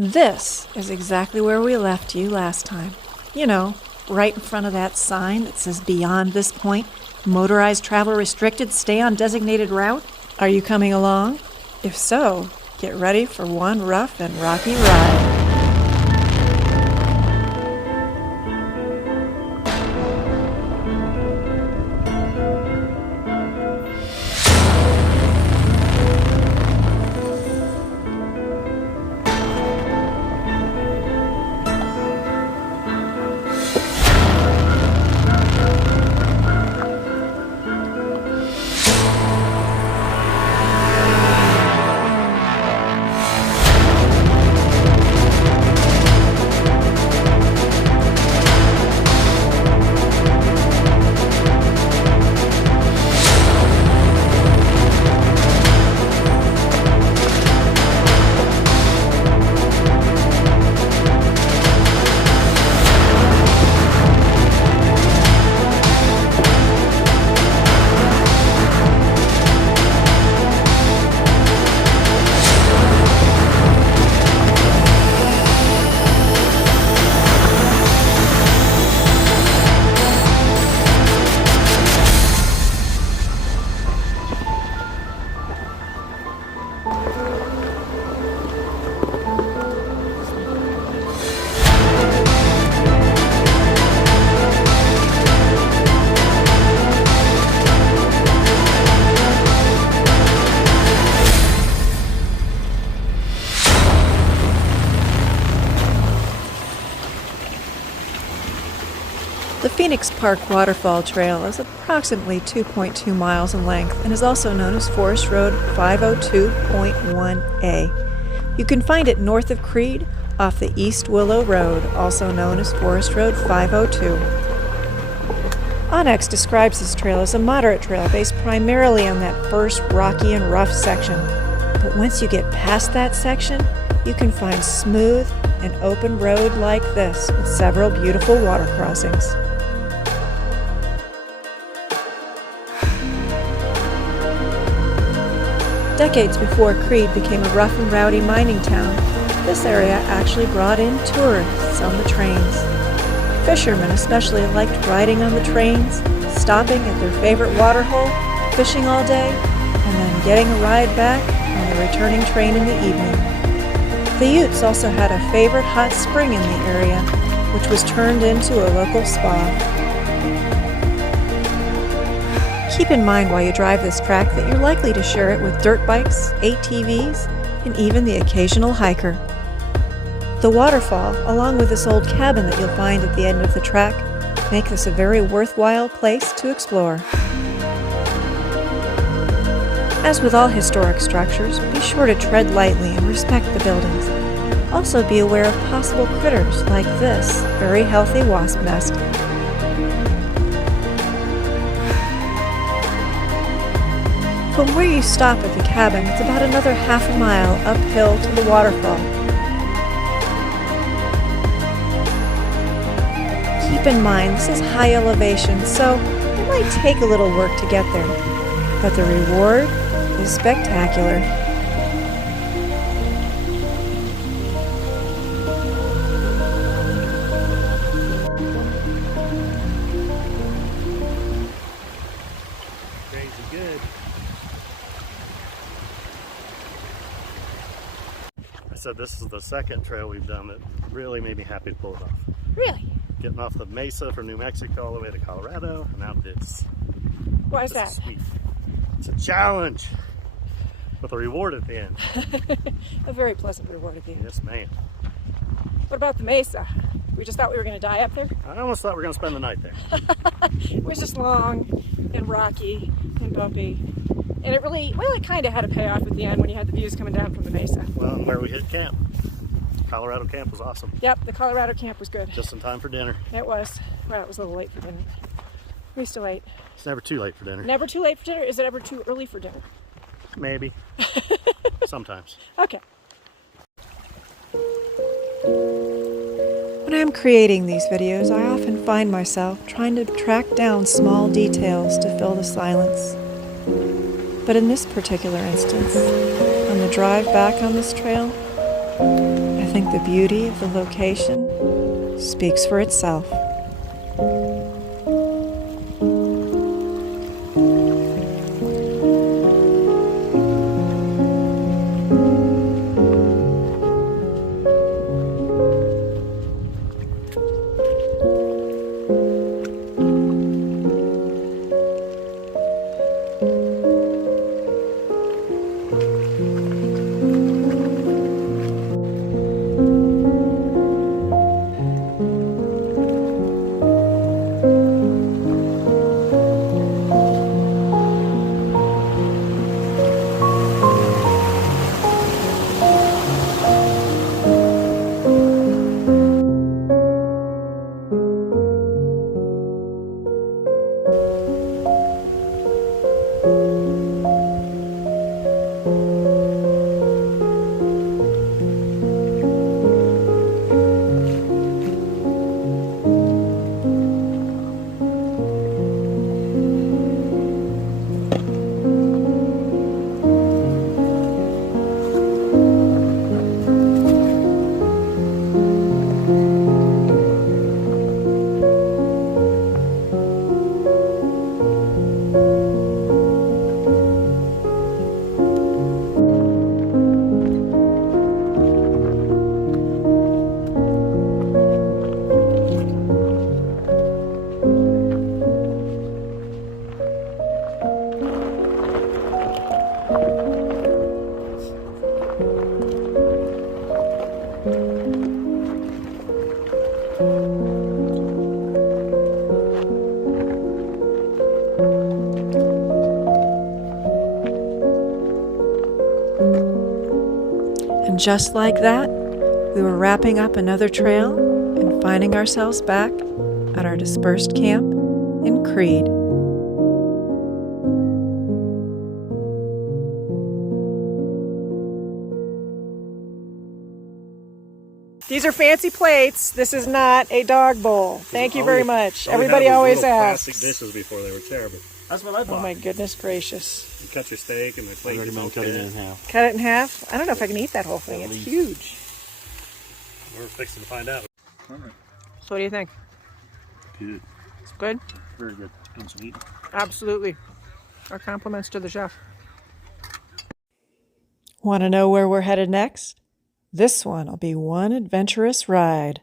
This is exactly where we left you last time. You know, right in front of that sign that says beyond this point, motorized travel restricted, stay on designated route. Are you coming along? If so, get ready for one rough and rocky ride. The Phoenix Park Waterfall Trail is approximately 2.2 miles in length and is also known as Forest Road 502.1A. You can find it north of Creede off the East Willow Road, also known as Forest Road 502. Onyx describes this trail as a moderate trail based primarily on that first rocky and rough section. But once you get past that section, you can find smooth and open road like this with several beautiful water crossings. Decades before Creede became a rough and rowdy mining town, this area actually brought in tourists on the trains. Fishermen especially liked riding on the trains, stopping at their favorite water hole, fishing all day, and then getting a ride back on the returning train in the evening. The Utes also had a favorite hot spring in the area, which was turned into a local spa. Keep in mind while you drive this track that you're likely to share it with dirt bikes, ATVs, and even the occasional hiker. The waterfall, along with this old cabin that you'll find at the end of the track, make this a very worthwhile place to explore. As with all historic structures, be sure to tread lightly and respect the buildings. Also be aware of possible critters like this very healthy wasp nest. From where you stop at the cabin, it's about another half a mile uphill to the waterfall. Keep in mind, this is high elevation, so it might take a little work to get there, but the reward is spectacular. Crazy good. I said this is the second trail we've done that really made me happy to pull it off. Really? Getting off the mesa from New Mexico all the way to Colorado, and now this. Why is This that? is sweet. It's a challenge with a reward at the end. A very pleasant reward at the end. Yes, ma'am. What about the mesa? We just thought we were going to die up there? I almost thought we were going to spend the night there. It was just long and rocky and bumpy. And it really, well, it kind of had a payoff at the end when you had the views coming down from the mesa. Well, and where we hit camp. Colorado camp was awesome. Yep, the Colorado camp was good. Just in time for dinner. It was. Well, it was a little late for dinner. We still ate. It's never too late for dinner. Never too late for dinner? Is it ever too early for dinner? Maybe. Sometimes. Okay. When I'm creating these videos, I often find myself trying to track down small details to fill the silence. But in this particular instance, on the drive back on this trail, I think The beauty of the location speaks for itself. And just like that, we were wrapping up another trail and finding ourselves back at our dispersed camp in Creede. These are fancy plates. This is not a dog bowl. Thank you very much. Everybody always asks. Plastic dishes before they were terrible. That's what I bought. Oh my goodness gracious. You cut your steak and the plate is okay. Cut it in half. Cut it in half? I don't know if I can eat that whole thing. It's huge. We're fixing to find out. So what do you think? Good. It's good? Very good. And sweet. Absolutely. Our compliments to the chef. Want to know where we're headed next? This one will be one adventurous ride.